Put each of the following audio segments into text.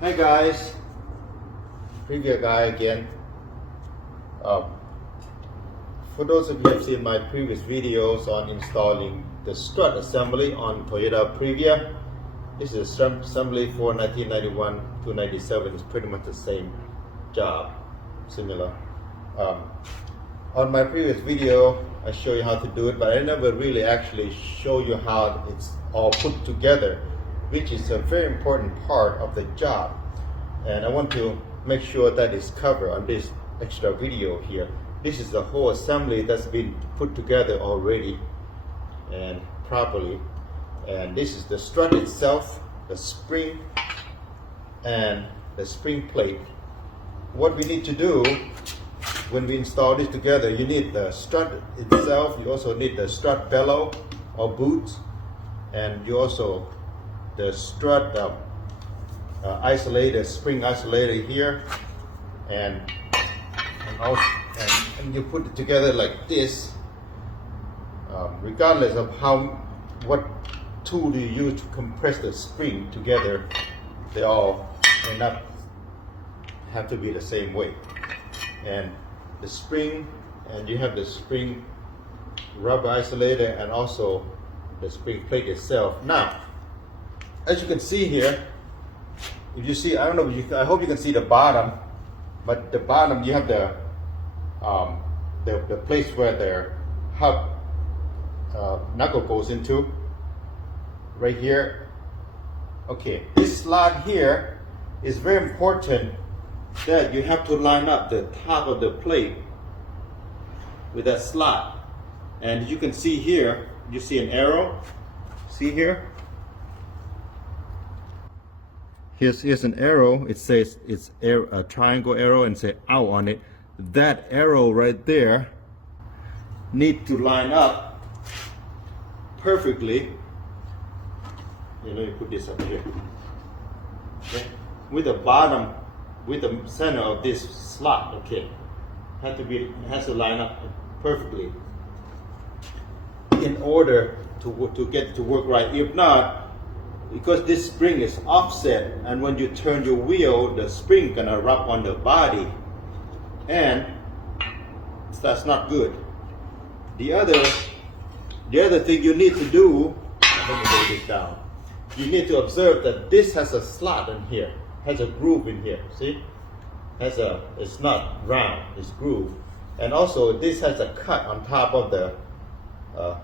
Hi guys, Previa guy again. For those of you who have seen my previous videos on installing the strut assembly on Toyota Previa, this is a strut assembly for 1991 to 97. It's pretty much the same job, similar. On my previous video, I show you how to do it, but I never really actually show you how it's all put together, which is a very important part of the job. And I want to make sure that is covered on this extra video here. This is the whole assembly that's been put together already and properly. And this is the strut itself, the spring, and the spring plate. What we need to do when we install this together, you need the strut itself, you also need the strut bellow or boots, and you also the strut isolator, spring isolator here, and you put it together like this. Regardless of what tool you use to compress the spring together, they all may not have to be the same way. And the spring, and you have the spring rubber isolator and also the spring plate itself. Now, as you can see here, if you see, I don't know, I hope you can see the bottom, but the bottom you have the place where the hub knuckle goes into, right here. Okay, this slot here is very important that you have to line up the top of the plate with that slot. And you can see here, you see an arrow, see here? Here's an arrow. It says it's a triangle arrow and say out on it. That arrow right there need to line up perfectly. Let me put this up here. Okay. With the bottom, with the center of this slot. Okay, has to line up perfectly in order to get it to work right. If not, because this spring is offset, and when you turn your wheel, the spring gonna rub on the body, and that's not good. The other thing you need to do, let me lay this down. You need to observe that this has a slot in here, has a groove in here. See, it's not round, it's groove, and also this has a cut on top of the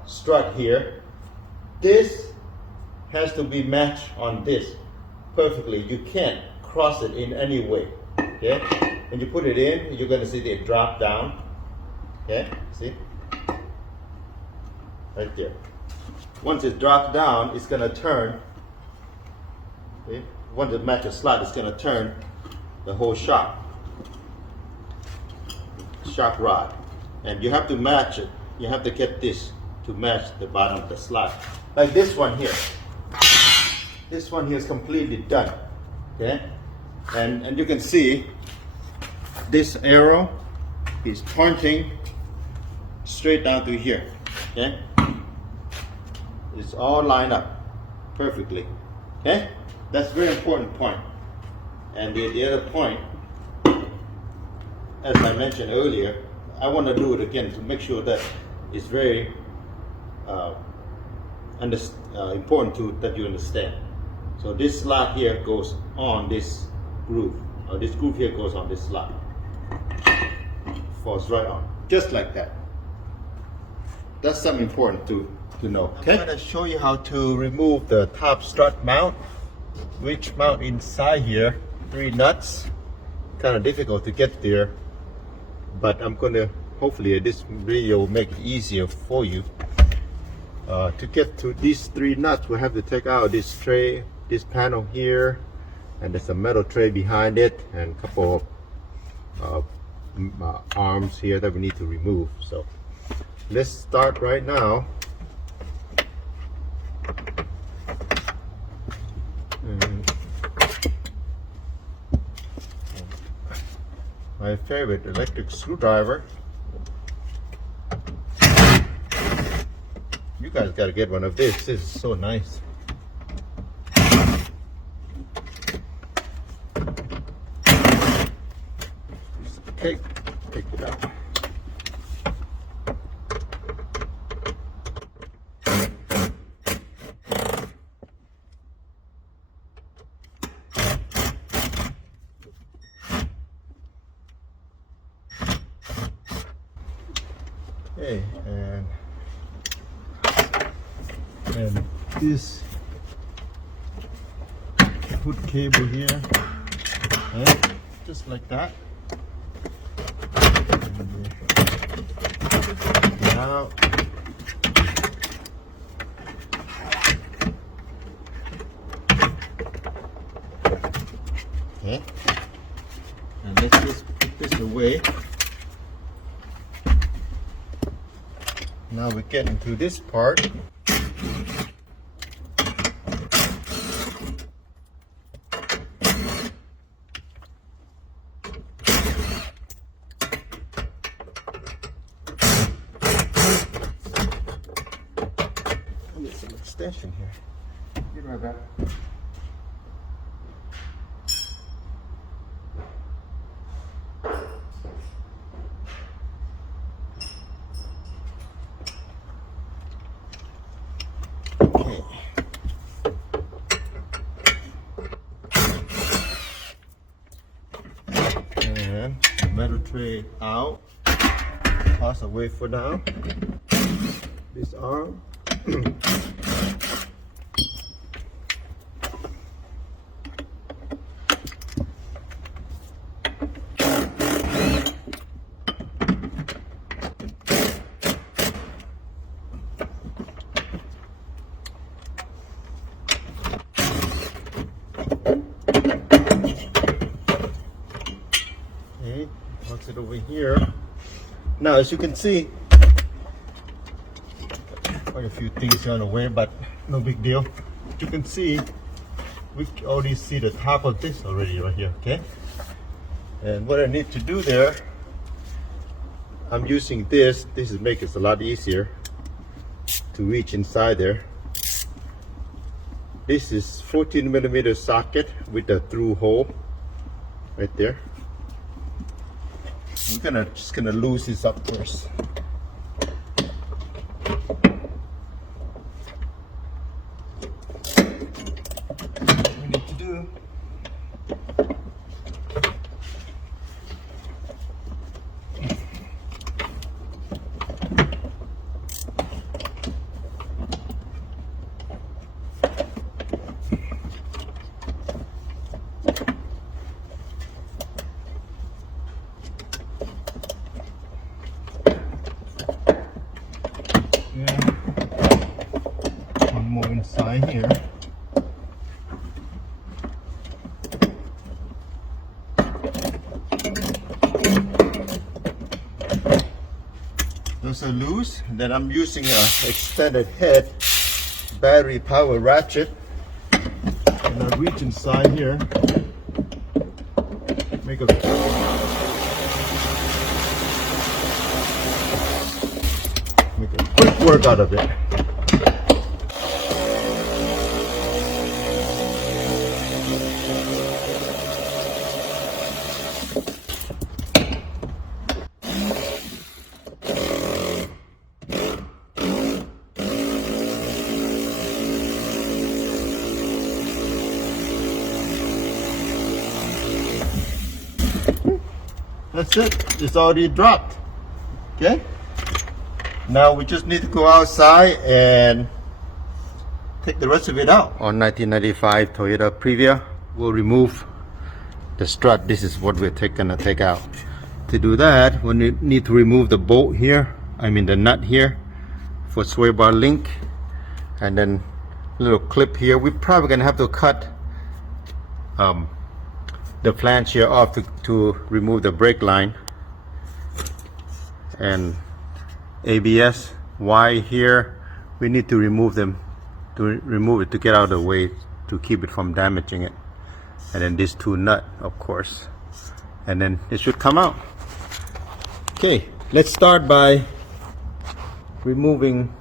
strut here. This has to be matched on this perfectly. You can't cross it in any way. Okay? When you put it in, you're going to see it drop down. Okay? See? Right there. Once it drops down, it's going to turn. Okay? Once it matches the slot, it's going to turn the whole shock rod. And you have to match it. You have to get this to match the bottom of the slot. Like this one here. This one here is completely done. Okay? And you can see this arrow is pointing straight down to here. Okay? It's all lined up perfectly. Okay? That's a very important point. And the other point, as I mentioned earlier, I want to do it again to make sure that it's very important that you understand. So this slot here goes on this groove, or this groove here goes on this slot. Falls right on, just like that. That's something important to know. Okay? I'm going to show you how to remove the top strut mount, which mount inside here, 3 nuts. Kind of difficult to get there, but I'm going to, hopefully this video will make it easier for you. To get to these 3 nuts, we have to take out this tray, this panel here, and there's a metal tray behind it, and a couple of arms here that we need to remove. So let's start right now. My favorite electric screwdriver. You guys gotta get one of this. This is so nice. Okay, take it out. Okay, and this put cable here, okay, just like that. Now, okay, and let's just put this away. Now we get into this part. Get some extension here. Get right back. Okay. And metal tray out. Toss away for now. This arm. Okay, toss it over here. Now, as you can see, quite a few things on the way, but no big deal. You can see, we already see the top of this already right here, okay? And what I need to do there, I'm using this. This is making it a lot easier to reach inside there. This is 14mm socket with a through hole right there. I'm just gonna loose this up first. What we need to do, one more inside here. Those are loose. Then I'm using a extended head battery power ratchet, and I reach inside here, make a quick work out of it. That's it. It's already dropped. Okay. Now we just need to go outside and take the rest of it out. On 1995 Toyota Previa, we'll remove the strut. This is what we're gonna take out. To do that, we need to remove the bolt here. I mean the nut here for sway bar link, and then a little clip here. We're probably gonna have to cut the flange here off to remove the brake line, and ABS Y here, we need to remove them, to remove it to get out of the way to keep it from damaging it. And then these two nut, of course, and then it should come out. Okay, let's start by removing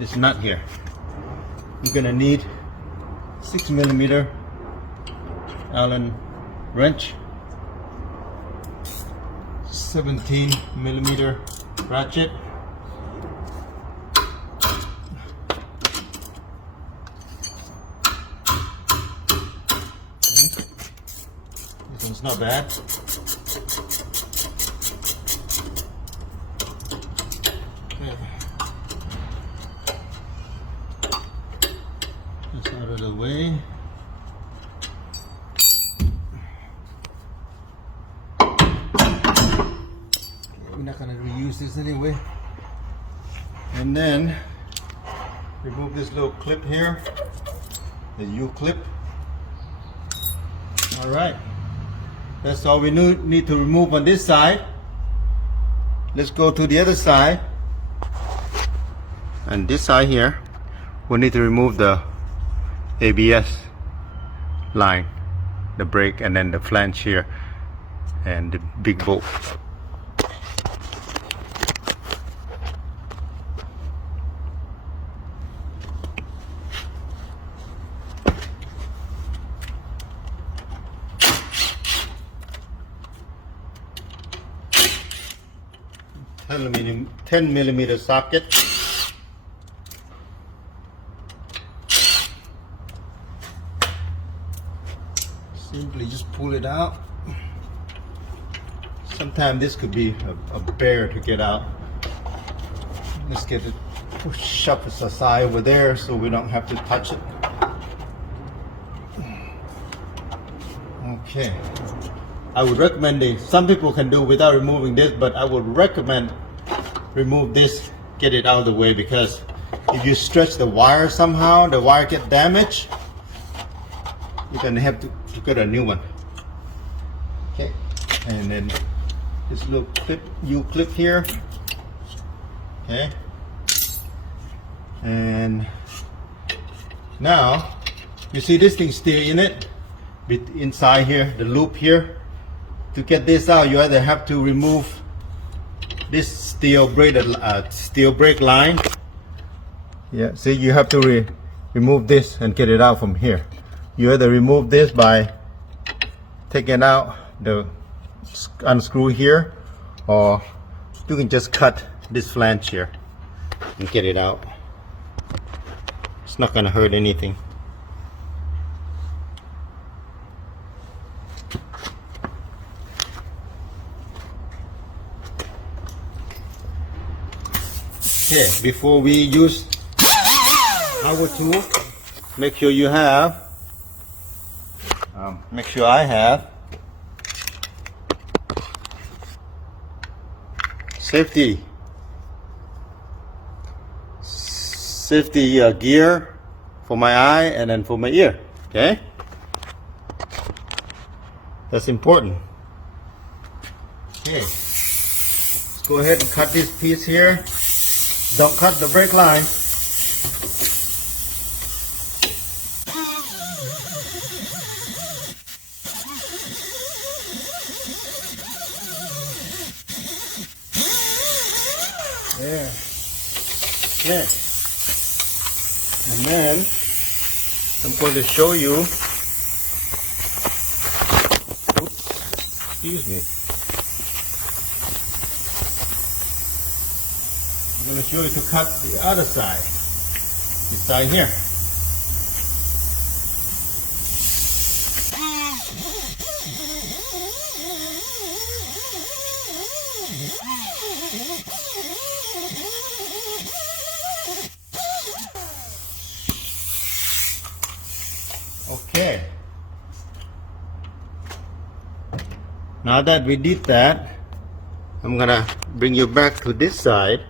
this nut here. You're gonna need 6mm Allen wrench, 17mm ratchet. Okay. This one's not bad. Okay. Just out of the way. We're not going to reuse this anyway. And then remove this little clip here, the U clip. All right, that's all we need to remove on this side. Let's go to the other side. And this side here, we need to remove the ABS line, the brake, and then the flange here, and the big bolt. Aluminum 10mm socket. Simply just pull it out. Sometimes this could be a bear to get out. Let's get it pushed up aside over there so we don't have to touch it. Okay. I would recommend this. Some people can do without removing this, but I would recommend remove this, get it out of the way, because if you stretch the wire somehow, the wire get damaged, you're gonna have to get a new one. Okay, and then this little clip, U-clip here. Okay, and now you see this thing still in it, inside here, the loop here. To get this out, you either have to remove this steel brake line. Yeah, see, you have to remove this and get it out from here. You either remove this by taking out the unscrew here, or you can just cut this flange here and get it out. It's not gonna hurt anything. Okay, before we use our tool, make sure you have, make sure I have safety gear for my eye and then for my ear. Okay, that's important. Okay, let's go ahead and cut this piece here. Don't cut the brake line. There. Okay. And then I'm going to show you. Oops, excuse me. I'm going to show you to cut the other side. This side here. Okay. Now that we did that, I'm gonna bring you back to this side.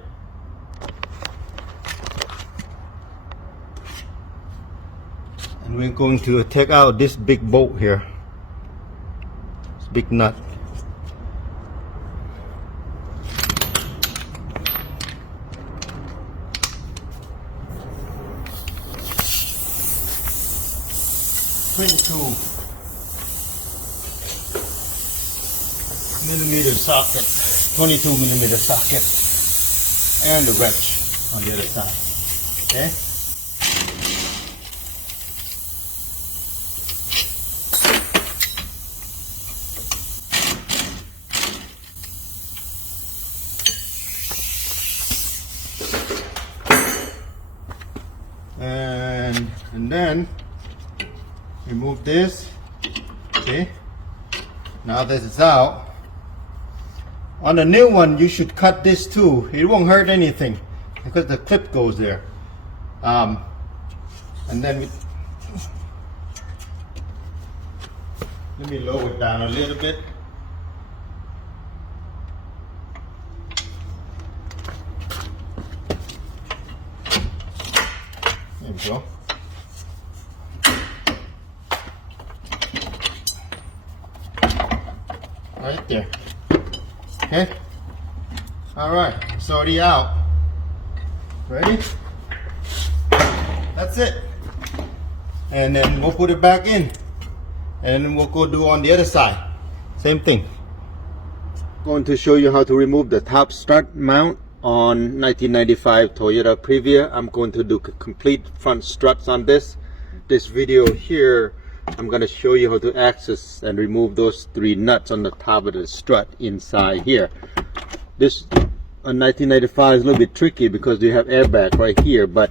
And we're going to take out this big bolt here. This big nut. $22mm socket, 22mm socket, and the wrench on the other side. Okay. and then remove this. See, now this is out. On the new one, you should cut this too. It won't hurt anything because the clip goes there. And then let me lower it down a little bit. There we go. Right there. Okay. All right. It's already out. Ready? That's it. And then we'll put it back in. And then we'll go do on the other side. Same thing. Going to show you how to remove the top strut mount on 1995 Toyota Previa. I'm going to do complete front struts on this. This video here, I'm going to show you how to access and remove those 3 nuts on the top of the strut inside here. This on 1995 is a little bit tricky because you have airbag right here, but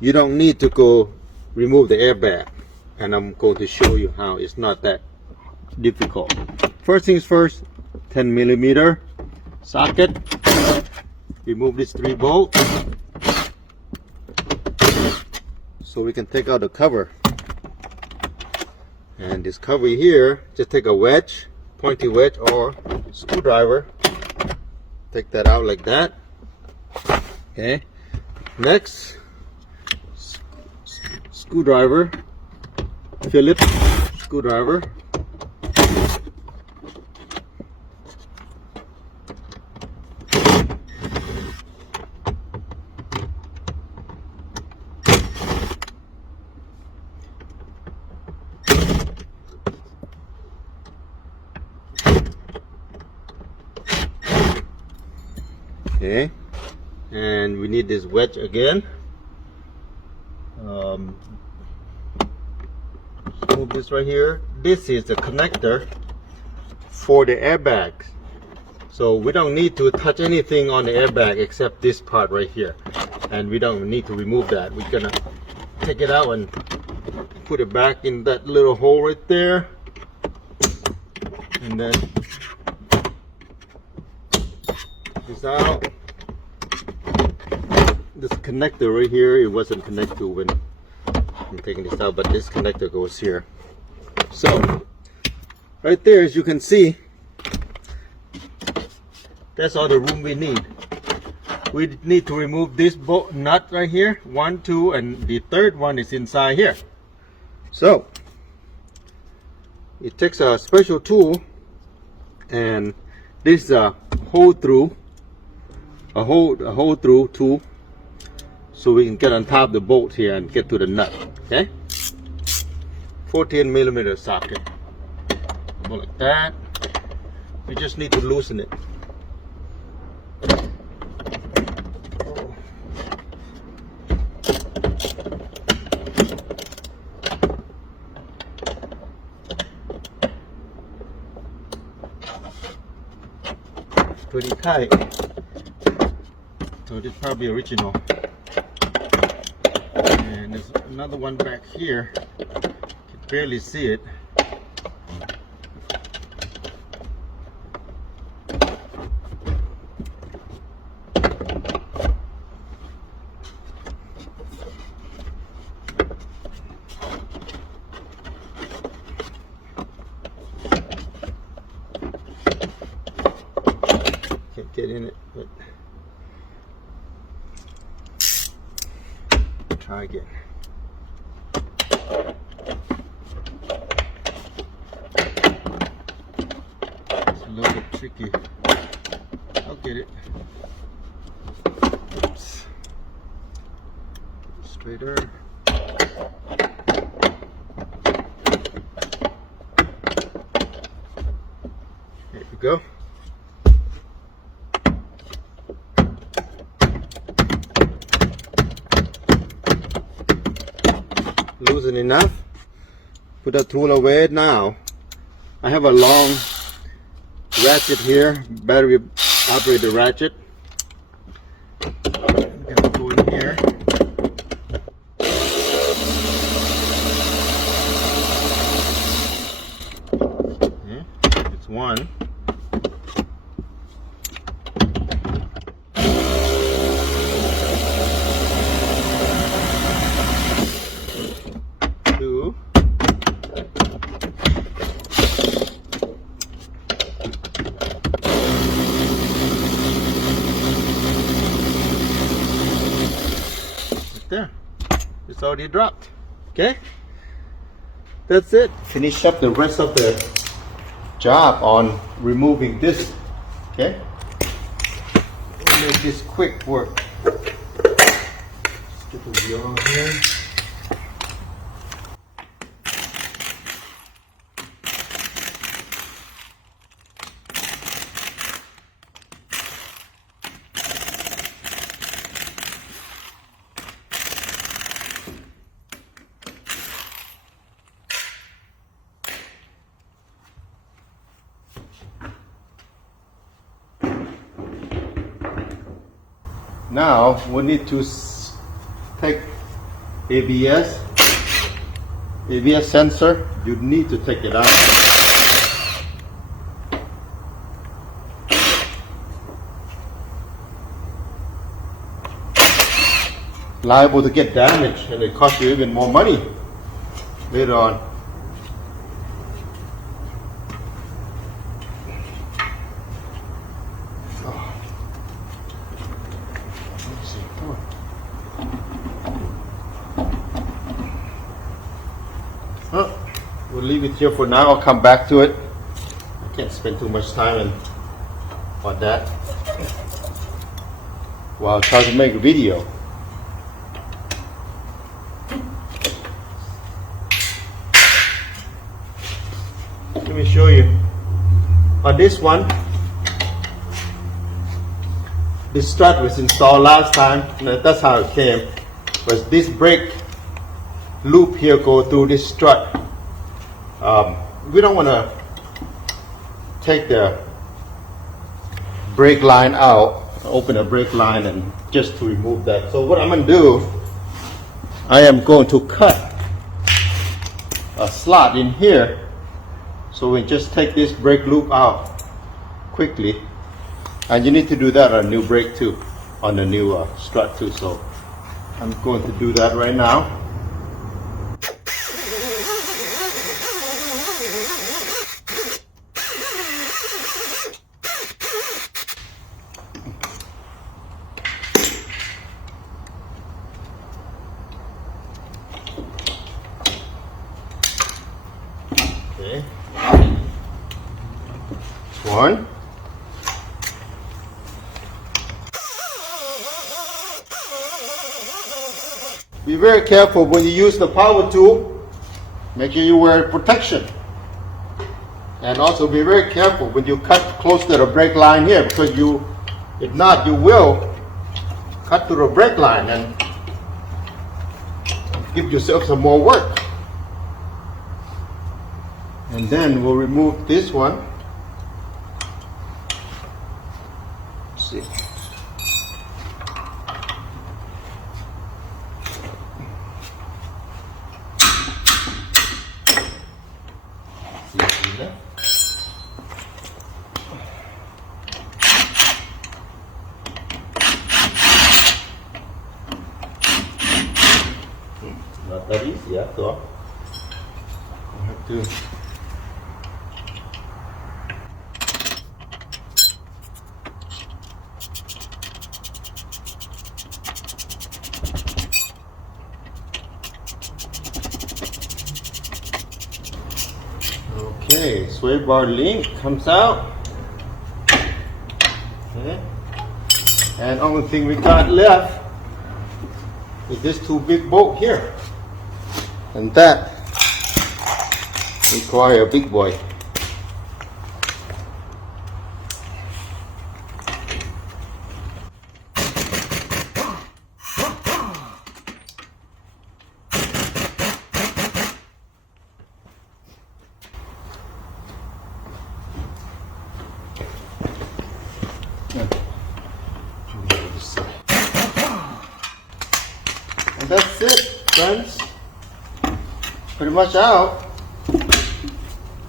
you don't need to go remove the airbag. And I'm going to show you how. It's not that difficult. First things first, 10mm socket. Remove these 3 bolts so we can take out the cover. And this cover here, just take a wedge, pointy wedge or screwdriver. Take that out like that. Okay. Next, screwdriver. Phillips screwdriver. Okay, and we need this wedge again. Move this right here. This is the connector for the airbags. So we don't need to touch anything on the airbag except this part right here. And we don't need to remove that. We're gonna take it out and put it back in that little hole right there. And then this out. This connector right here, it wasn't connected when I'm taking this out, but this connector goes here. So right there, as you can see, that's all the room we need. We need to remove this bolt nut right here, 1, 2, and the third one is inside here. So it takes a special tool, and this is a hole through tool, so we can get on top of the bolt here and get to the nut. Okay, 14mm socket. Go like that. We just need to loosen it. Pretty tight. So this is probably original. And there's another one back here. You can barely see it. Can't get in it, but try again. It's a little bit tricky. I'll get it. Oops. Straighter. There we go. Loosen enough. Put the tool away now. I have a long ratchet here, battery operated ratchet. I'm gonna go in here. there. It's already dropped. Okay, that's it. Finish up the rest of the job on removing this. Okay, we'll make this quick work. Let's get the wheel on here. Now we need to take ABS sensor. You need to take it out. Liable to get damaged, and it costs you even more money later on. We'll leave it here for now. I'll come back to it. I can't spend too much time on that while trying to make a video. Let me show you. On this one, this strut was installed last time. That's how it came. Was this brake loop here go through this strut? We don't want to take the brake line out, open the brake line, and just to remove that. So what I'm going to do, I am going to cut a slot in here, so we just take this brake loop out quickly. And you need to do that on a new brake too, on the new strut too. So I'm going to do that right now. Okay. One. Be very careful when you use the power tool. Make sure you wear protection. And also be very careful when you cut close to the brake line here, because if not, you will cut to the brake line and give yourself some more work. And then we'll remove this one. Let's see. Not that easy, after all. I have to. Okay, sway bar link comes out. Okay. And only thing we got left is this two big bolt here. And that require a big boy. And that's it, friends. Pretty much out.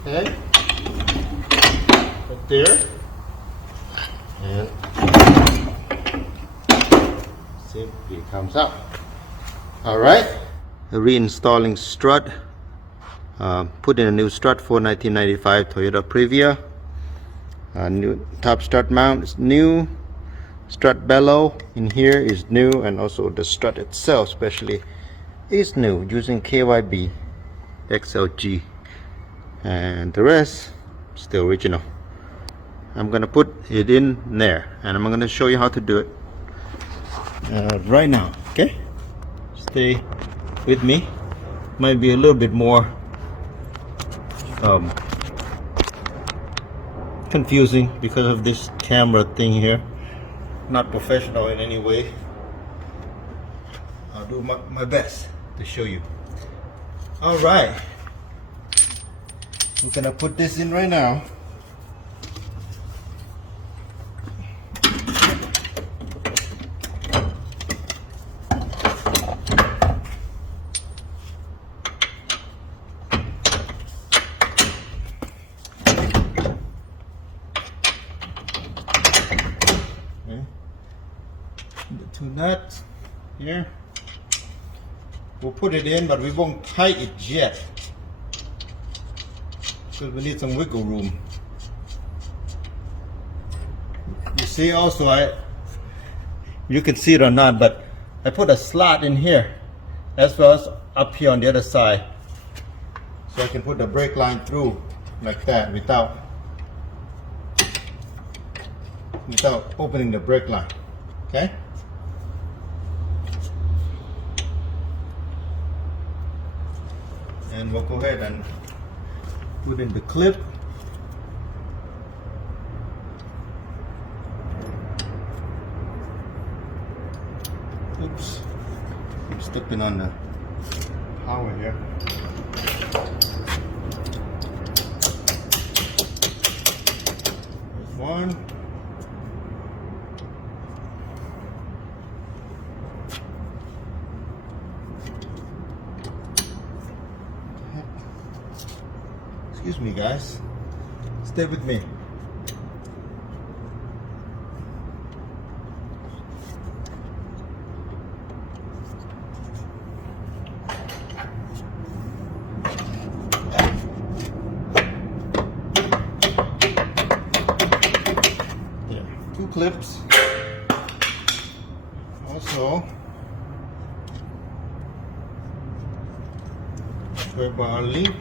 Okay. Right there. And simply comes out. Alright. Reinstalling strut. Put in a new strut for 1995 Toyota Previa. New top strut mount is new. strut bellow in here is new, and also the strut itself especially is new, using KYB XLG, and the rest still original. I'm gonna put it in there, and I'm gonna show you how to do it right now. Okay, stay with me. Might be a little bit more confusing because of this camera thing here. Not professional in any way. I'll do my best to show you. All right, we're gonna put this in right now. The two nuts here. We'll put it in, but we won't tighten it yet because we need some wiggle room. You see, also you can see it or not, but I put a slot in here as well as up here on the other side, so I can put the brake line through like that without opening the brake line. Okay. And we'll go ahead and put in the clip. Oops, I'm stepping on the power here. There's one. Excuse me, guys. Stay with me. Yeah, 2 clips. Also, grab our link.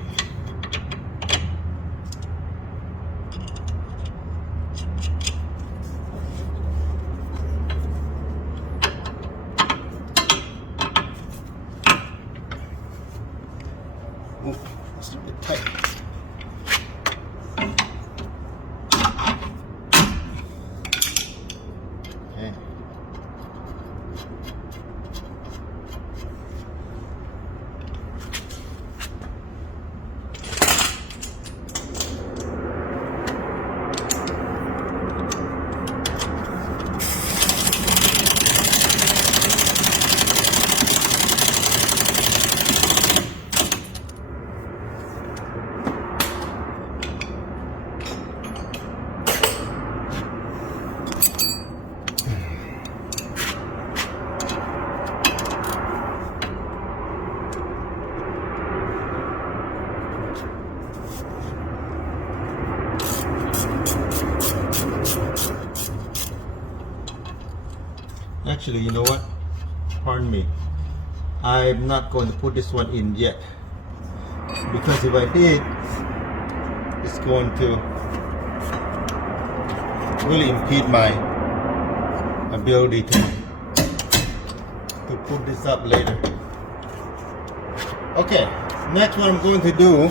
Oh, it's a bit tight. Okay. Actually, you know what? Pardon me. I'm not going to put this one in yet, because if I did, it's going to really impede my ability to put this up later. Okay, next what I'm going to do,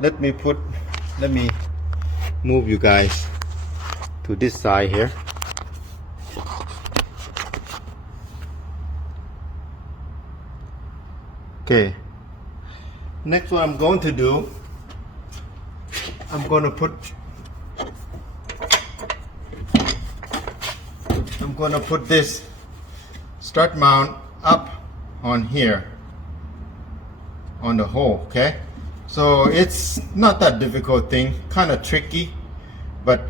let me move you guys to this side here. Okay, next what I'm going to do, I'm going to put this strut mount up on here on the hole. Okay, so it's not that difficult thing, kind of tricky, but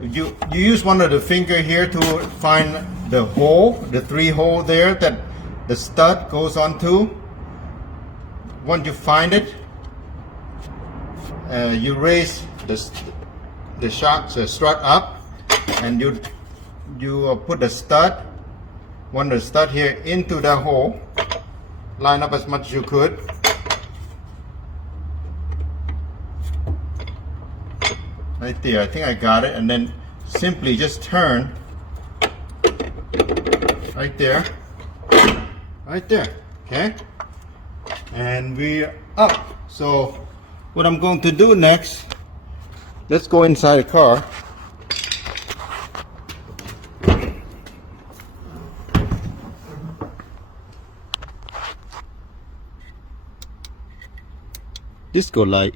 you use one of the finger here to find the hole, the 3 hole there that the stud goes onto. Once you find it, you raise the strut up, and you you put the stud, one of the stud here into the hole, line up as much as you could. Right there, I think I got it, and then simply just turn right there, okay? And we're up. So what I'm going to do next, let's go inside the car. Disco light.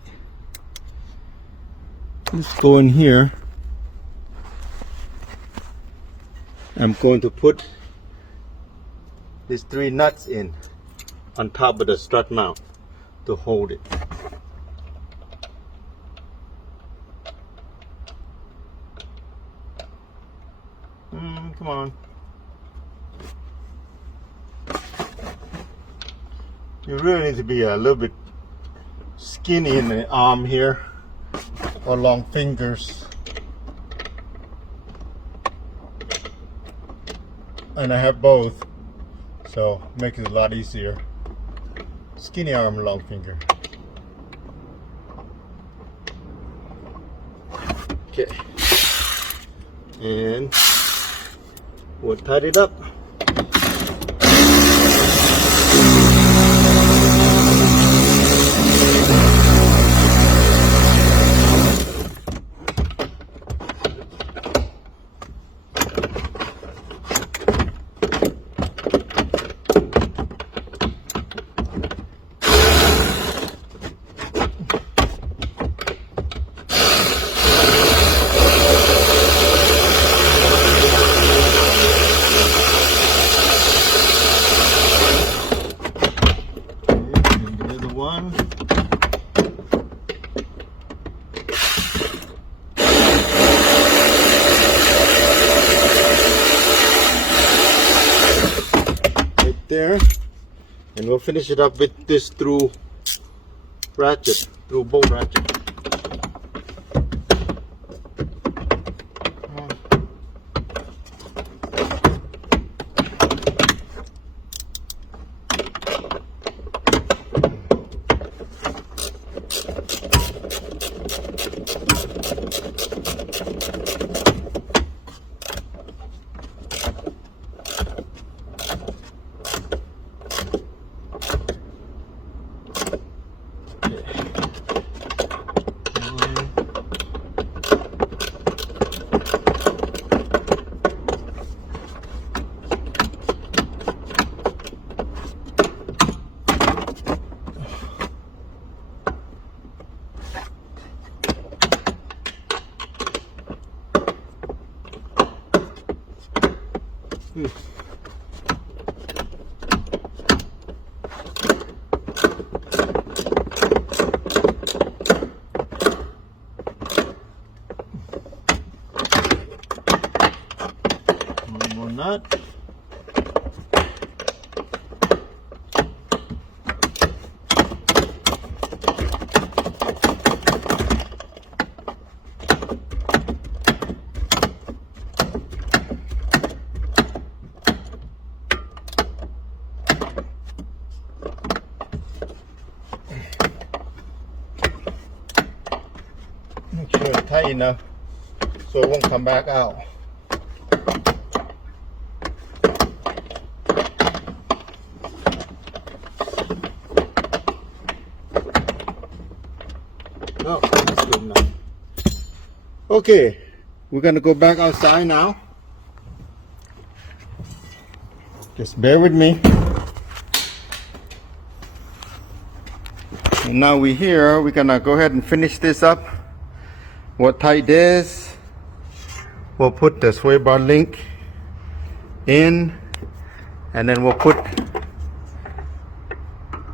Let's go in here. I'm going to put these 3 nuts in on top of the strut mount to hold it. Come on. You really need to be a little bit skinny in the arm here, or long fingers. And I have both, so it makes it a lot easier. Skinny arm, long finger. Okay. And we'll tighten it up. There, and we'll finish it up with this through bolt ratchet. One more nut. Make sure it's tight enough so it won't come back out. Oh, that's good enough. Okay, we're gonna go back outside now. Just bear with me. And now we're here, we're gonna go ahead and finish this up. We'll tight this. We'll put the sway bar link in, and then we'll put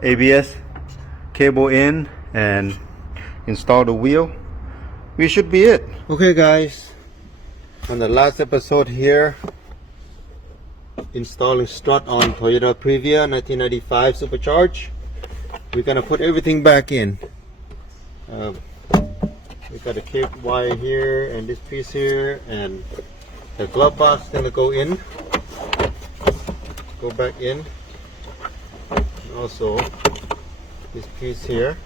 ABS cable in and install the wheel. We should be it. Okay guys, on the last episode here, installing strut on Toyota Previa 1995 Supercharged. We're gonna put everything back in. We got a cable wire here and this piece here, and The glove box is gonna go in, go back in. And also this piece here.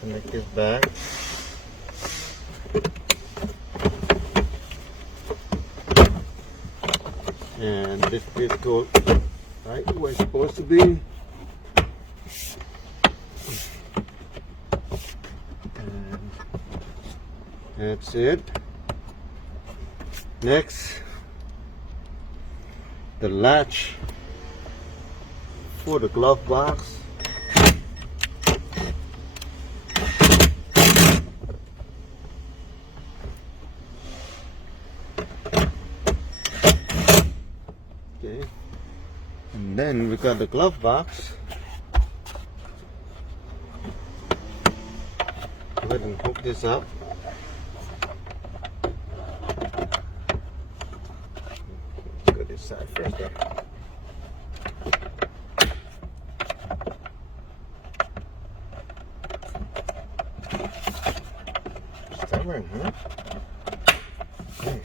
Connect this back. And this piece goes right where it's supposed to be. And that's it. Next, the latch for the glove box. Okay, and then we got the glove box. Go ahead and hook this up. Let's go this side first. Stubborn, huh? Okay.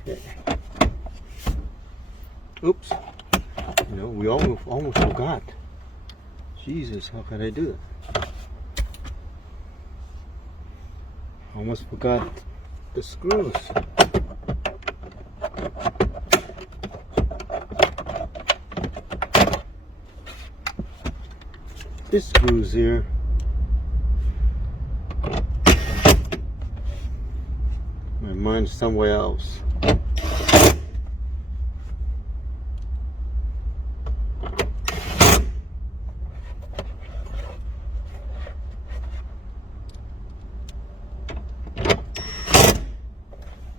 Okay. Oops. You know, we almost forgot. Jesus, how could I do that? Almost forgot the screws. This screws here. My mind's somewhere else.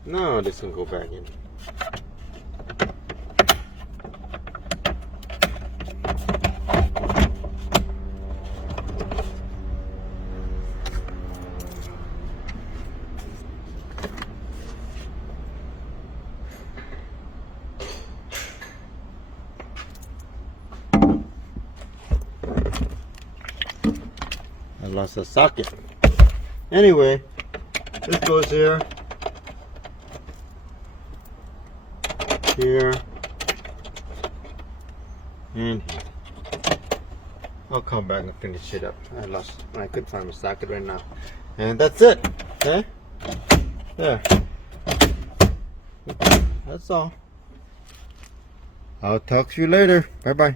No, this can go back in. I lost a socket. Anyway, this goes here. Here and here. I'll come back and finish it up. I couldn't find my socket right now. And that's it. Okay? There. That's all. I'll talk to you later. Bye bye.